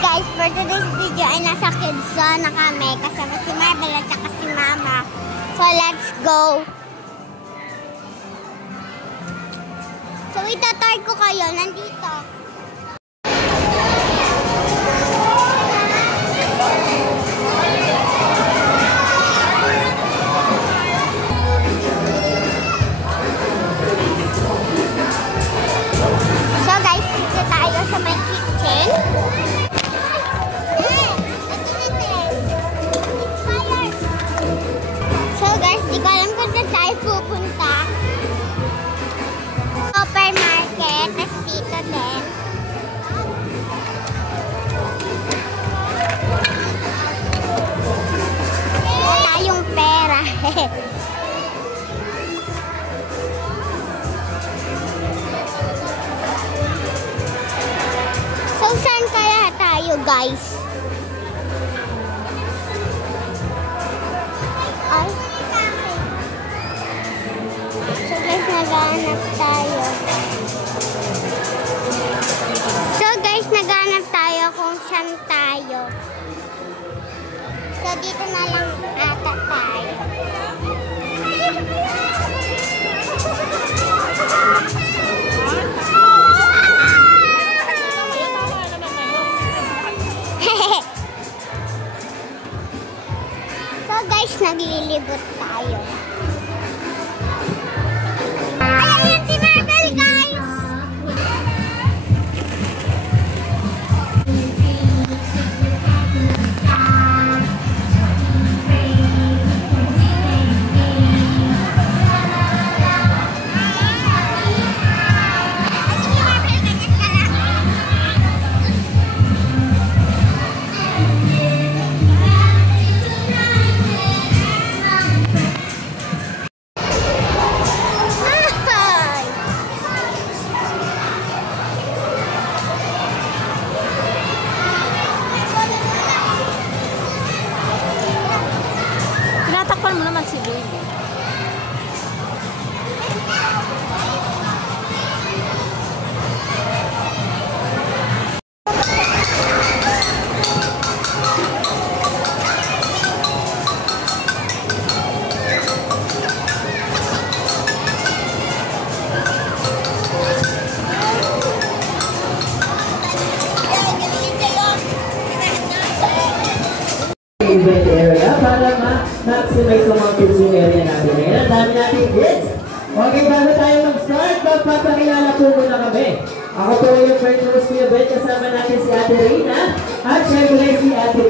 guys, for today's video ay nasa kids zone na kami kasama si Marvel at saka si Mama. So let's go! So itatar ko kayo, nandito. So guys, dito tayo sa may kitchen. So guys, di ko alam kung saan tayo pupunta. Supermarket, tas dito din. Wala tayong pera. So saan kaya tayo guys? Ay. So guys, naghahanap tayo. So guys, naghahanap tayo kung saan tayo. So dito na lang ata tayo. So guys, naglilibot tayo. Ayan si Marvel, guys! Tinatakpan mo naman si baby. Event area para ma-maximize ang mga kids yung area natin. Ngayon, ang dami natin kids. Okay, bago tayo mag-start, magpapakilala po muna kami. Ako po yung friend host ni event, kasama natin si Ate Rina at syempre si Ate